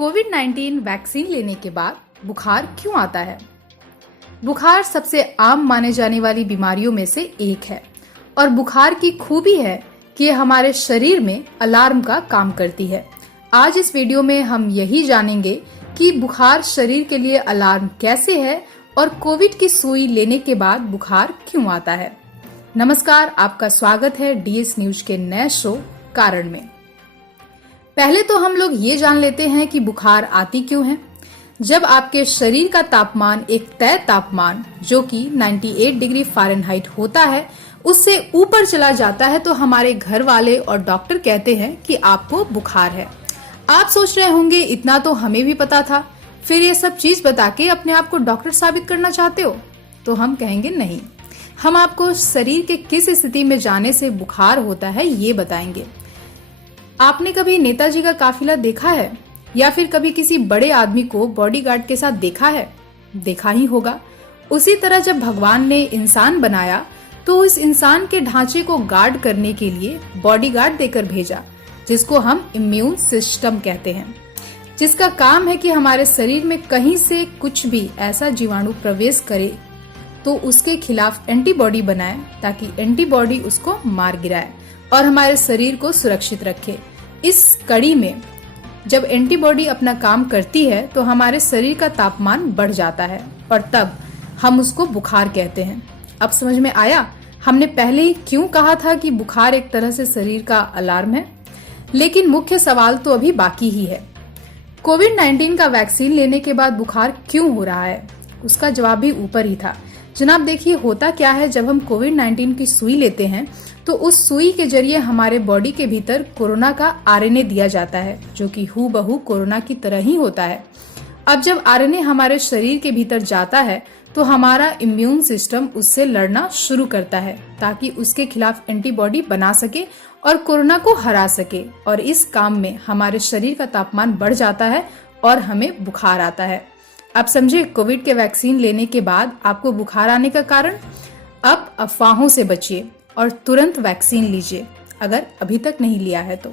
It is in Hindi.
कोविड-19 वैक्सीन लेने के बाद बुखार क्यों आता है? बुखार सबसे आम माने जाने वाली बीमारियों में से एक है और बुखार की खूबी है कि ये हमारे शरीर में अलार्म का काम करती है। आज इस वीडियो में हम यही जानेंगे कि बुखार शरीर के लिए अलार्म कैसे है और कोविड की सुई लेने के बाद बुखार क्यों आता है। नमस्कार, आपका स्वागत है डीएस न्यूज के नए शो कारण में। पहले तो हम लोग ये जान लेते हैं कि बुखार आती क्यों है। जब आपके शरीर का तापमान एक तय तापमान जो कि 98 डिग्री फ़ारेनहाइट होता है उससे ऊपर चला जाता है तो हमारे घर वाले और डॉक्टर कहते हैं कि आपको बुखार है। आप सोच रहे होंगे इतना तो हमें भी पता था, फिर ये सब चीज बता के अपने आप को डॉक्टर साबित करना चाहते हो? तो हम कहेंगे नहीं, हम आपको शरीर के किस स्थिति में जाने से बुखार होता है ये बताएंगे। आपने कभी नेताजी का काफिला देखा है या फिर कभी किसी बड़े आदमी को बॉडीगार्ड के साथ देखा है? देखा ही होगा। उसी तरह जब भगवान ने इंसान बनाया तो उस इंसान के ढांचे को गार्ड करने के लिए बॉडीगार्ड देकर भेजा, जिसको हम इम्यून सिस्टम कहते हैं, जिसका काम है कि हमारे शरीर में कहीं से कुछ भी ऐसा जीवाणु प्रवेश करे तो उसके खिलाफ एंटीबॉडी बनाए ताकि एंटीबॉडी उसको मार गिराए और हमारे शरीर को सुरक्षित रखे। इस कड़ी में जब एंटीबॉडी अपना काम करती है तो हमारे शरीर का तापमान बढ़ जाता है और तब हम उसको बुखार कहते हैं। अब समझ में आया हमने पहले ही क्यों कहा था कि बुखार एक तरह से शरीर का अलार्म है। लेकिन मुख्य सवाल तो अभी बाकी ही है। कोविड-19 का वैक्सीन लेने के बाद बुखार क्यों हो रहा है? उसका जवाब भी ऊपर ही था। जनाब देखिए, होता क्या है, जब हम कोविड-19 की सुई लेते हैं तो उस सुई के जरिए हमारे बॉडी के भीतर कोरोना का आरएनए दिया जाता है, जो कि हूबहू कोरोना की तरह ही होता है। अब जब आरएनए हमारे शरीर के भीतर जाता है तो हमारा इम्यून सिस्टम उससे लड़ना शुरू करता है ताकि उसके खिलाफ एंटीबॉडी बना सके और कोरोना को हरा सके, और इस काम में हमारे शरीर का तापमान बढ़ जाता है और हमें बुखार आता है। अब समझे कोविड के वैक्सीन लेने के बाद आपको बुखार आने का कारण। अब अफवाहों से बचिए और तुरंत वैक्सीन लीजिए अगर अभी तक नहीं लिया है तो।